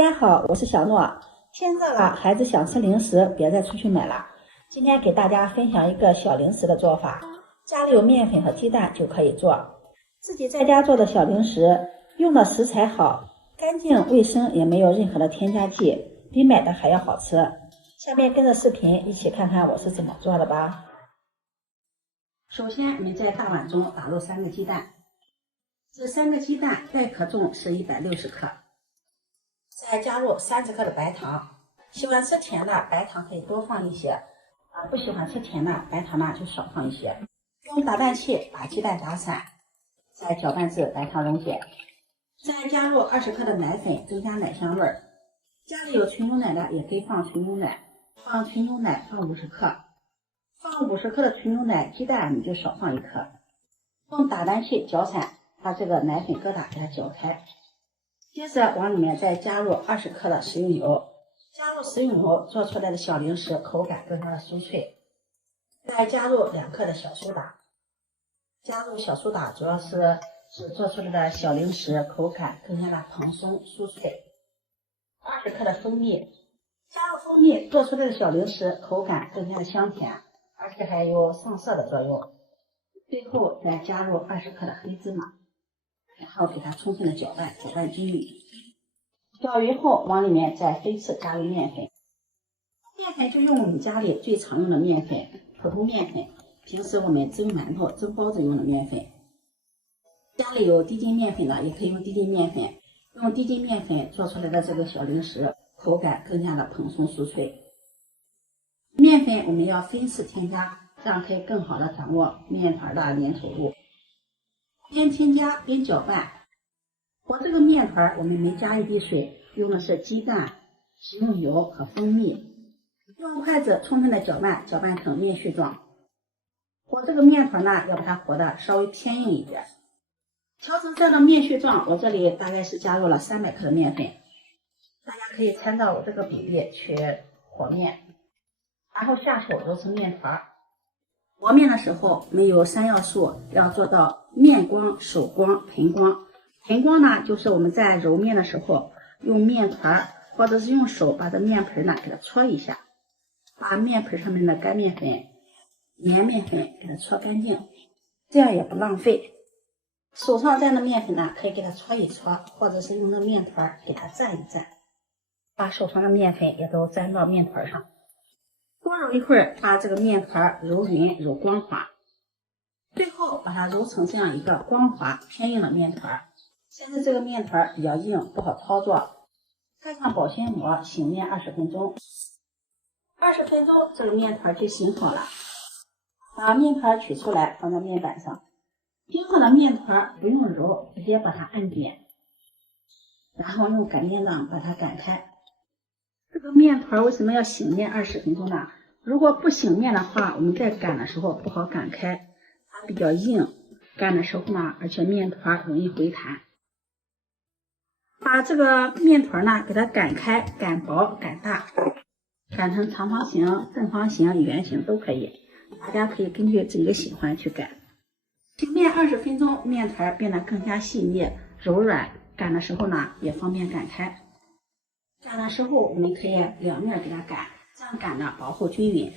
家好，我是小诺。天热了，孩子想吃零食，别再出去买了。今天给大家分享一个小零食的做法，家里有面粉和鸡蛋就可以做。自己在家做的小零食，用的食材好，干净卫生，也没有任何的添加剂，比买的还要好吃。下面跟着视频一起看看我是怎么做的吧。首先，我们在大碗中打入3个鸡蛋，这3个鸡蛋带壳重是160克。再加入30克的白糖，喜欢吃甜的白糖可以多放一些，不喜欢吃甜的白糖呢就少放一些。用打蛋器把鸡蛋打散，再搅拌至白糖溶解。再加入20克的奶粉，增加奶香味儿。家里有纯牛奶的也可以放纯牛奶，放纯牛奶放50克，放50克的纯牛奶，鸡蛋你就少放1颗。用打蛋器搅散，把这个奶粉疙瘩给它搅开。接着往里面再加入20克的食用油，加入食用油做出来的小零食口感更加的酥脆。再加入2克的小苏打，加入小苏打主要是使做出来的小零食口感更加的蓬松酥脆。20克的蜂蜜，加入蜂蜜做出来的小零食口感更加的香甜，而且还有上色的作用。最后再加入20克的黑芝麻。然后给它充分的搅拌均匀。搅匀后，往里面再分次加入面粉。面粉就用我们家里最常用的面粉，普通面粉，平时我们蒸馒头、蒸包子用的面粉。家里有低筋面粉的，也可以用低筋面粉。用低筋面粉做出来的这个小零食，口感更加的蓬松酥脆。面粉我们要分次添加，这样可以更好的掌握面团的粘稠度。边添加边搅拌，和这个面团我们没加一滴水，用的是鸡蛋、食用油和蜂蜜，用筷子充分的搅拌成面絮状。和这个面团呢，要把它和的稍微偏硬一点。调成这样的面絮状，我这里大概是加入了300克的面粉，大家可以参照我这个比例去和面，然后下手揉成面团。和面的时候，我们有3要素，要做到面光、手光、盆光。盆光呢，就是我们在揉面的时候，用面团或者是用手把这面盆呢给它搓一下，把面盆上面的干面粉、粘面粉给它搓干净，这样也不浪费。手上沾的面粉呢，可以给它搓一搓，或者是用那面团给它蘸一蘸，把手上的面粉也都沾到面团上。多揉一会儿，把这个面团揉匀、揉光滑，最后把它揉成这样一个光滑偏硬的面团。现在这个面团比较硬，不好操作，盖上保鲜膜醒面20分钟。20分钟这个面团就醒好了，把面团取出来放在面板上。醒好的面团不用揉，直接把它按扁，然后用擀面杖把它擀开。这个面团为什么要醒面20分钟呢？如果不醒面的话，我们在擀的时候不好擀开，它比较硬，擀的时候呢，而且面团容易回弹。把这个面团呢，给它擀开、擀薄、擀大，擀成长方形、正方形、圆形都可以，大家可以根据自己的喜欢去擀。醒面20分钟，面团变得更加细腻、柔软，擀的时候呢也方便擀开。擀的时候我们可以两面给它擀，这样擀呢薄厚均匀。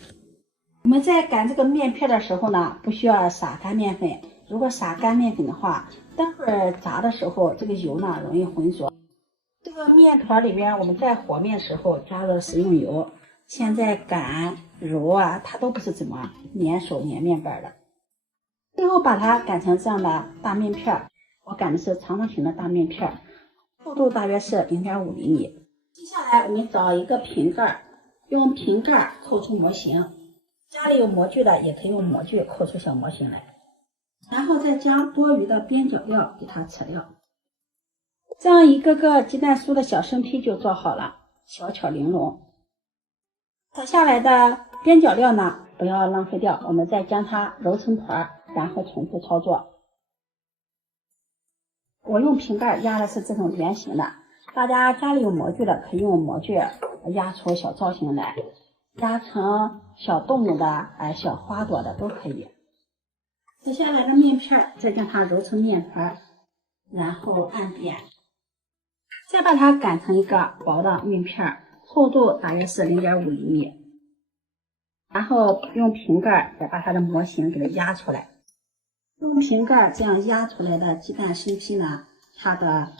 我们在擀这个面片的时候呢，不需要撒干面粉，如果撒干面粉的话，待会儿炸的时候这个油呢容易浑浊。这个面团里面我们在和面时候加入了食用油，现在擀揉啊，它都不是怎么粘手粘面板的。最后把它擀成这样的大面片，我擀的是长方形的大面片，厚度大约是0.5厘米。接下来我们找一个瓶盖，用瓶盖扣出模型，家里有模具的也可以用模具扣出小模型来，然后再将多余的边角料给它扯掉，这样一个个鸡蛋酥的小生坯就做好了，小巧玲珑。扯下来的边角料呢，不要浪费掉，我们再将它揉成团，然后重复操作。我用瓶盖压的是这种圆形的，大家家里有模具的可以用模具压出小造型来，压成小动物的、小花朵的都可以。扯下来的面片再将它揉成面团，然后按扁，再把它擀成一个薄的面片，厚度大约是0.5厘米，然后用瓶盖再把它的模型给它压出来。用瓶盖这样压出来的鸡蛋生坯呢，它的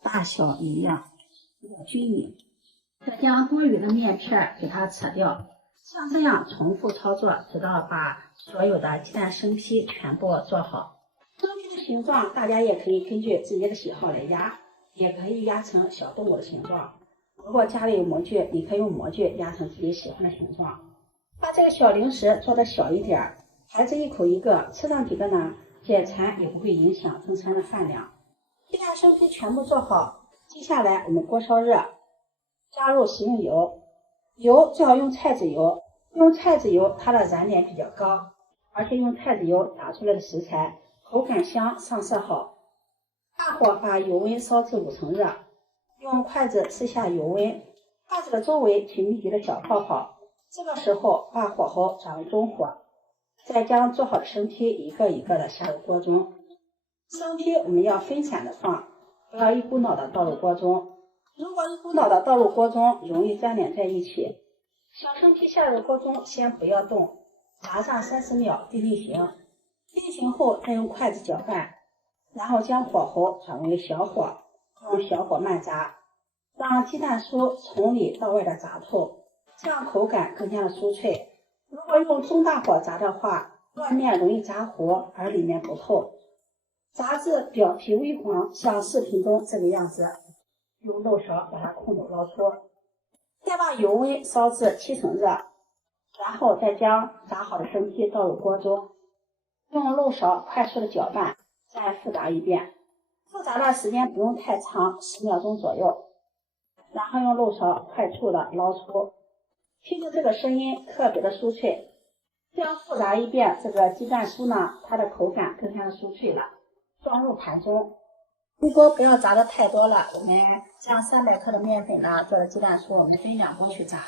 大小一样，比较均匀。再将多余的面片给它扯掉，像这样重复操作，直到把所有的鸡蛋生坯全部做好。生坯的形状大家也可以根据自己的喜好来压，也可以压成小动物的形状。如果家里有模具，你可以用模具压成自己喜欢的形状。把这个小零食做得小一点，孩子一口一个，吃上几个呢，解馋也不会影响正餐的饭量。鸡蛋生坯全部做好，接下来我们锅烧热，加入食用油，油最好用菜籽油，用菜籽油它的燃点比较高，而且用菜籽油炸出来的食材口感香，上色好。大火把油温烧至5成热，用筷子试下油温，筷子的周围起密集的小泡泡，这个时候把火候转为中火，再将做好的生坯一个一个的下入锅中。生坯我们要分散的放，不要一股脑的倒入锅中。如果一股脑的倒入锅中，容易粘连在一起。小生坯下入锅中，先不要动，炸上30秒定型。定型后再用筷子搅拌，然后将火候转为小火，用小火慢炸，让鸡蛋酥从里到外的炸透，这样口感更加的酥脆。如果用中大火炸的话，外面容易炸糊，而里面不透。炸至表皮微黄，像视频中这个样子，用漏勺把它控制捞出，再把油温烧至7成热，然后再将炸好的生坯倒入锅中，用漏勺快速的搅拌，再复炸一遍。复炸的时间不用太长，10秒钟左右，然后用漏勺快速的捞出，听着这个声音特别的酥脆。这样复炸一遍，这个鸡蛋酥呢，它的口感更加的酥脆了。装入盘中，如果不要炸的太多了，我们将300克的面粉呢做的鸡蛋酥，我们分2波去炸。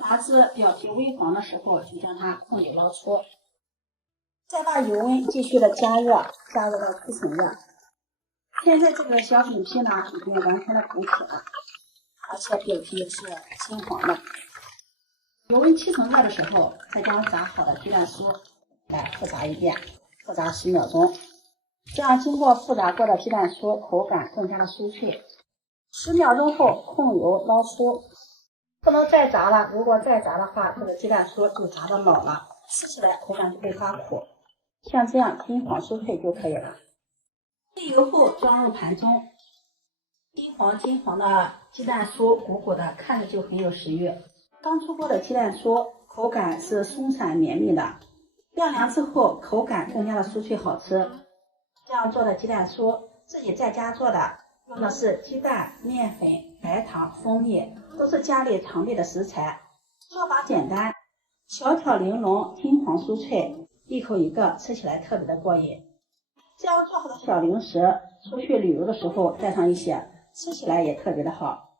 炸至表皮微黄的时候，就将它控油捞出，再把油温继续的加热，加热到7成热。现在这个小饼皮呢已经完全的膨起了，而且表皮是金黄的。油温7成热的时候，再将炸好的鸡蛋酥来复炸一遍，复炸10秒钟。这样经过复炸过的鸡蛋酥口感更加的酥脆。10秒钟后控油捞出，不能再炸了，如果再炸的话，这个鸡蛋酥就炸的老了，吃起来口感就会发苦。像这样金黄酥脆就可以了。沥油后装入盘中，金黄的鸡蛋酥鼓鼓的，看着就很有食欲。刚出锅的鸡蛋酥口感是松散绵密的，晾凉之后口感更加的酥脆好吃。这样做的鸡蛋酥，自己在家做的，用的是鸡蛋、面粉、白糖、蜂蜜，都是家里常备的食材。做法简单，小巧玲珑，金黄酥脆，一口一个，吃起来特别的过瘾。这样做好的小零食，出去旅游的时候带上一些，吃起来也特别的好。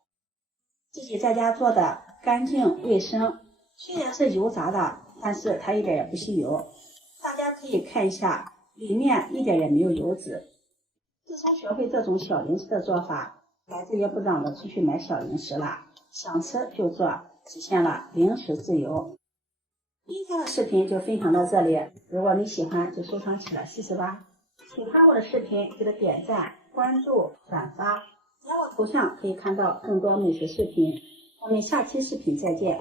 自己在家做的干净卫生，虽然是油炸的，但是它一点也不吸油。大家可以看一下，里面一点也没有油脂。自从学会这种小零食的做法，孩子也不嚷着出去买小零食了，想吃就做，实现了零食自由。今天的视频就分享到这里，如果你喜欢就收藏起来试试吧。喜欢我的视频记得点赞、关注、转发，点我头像可以看到更多美食视频。我们下期视频再见。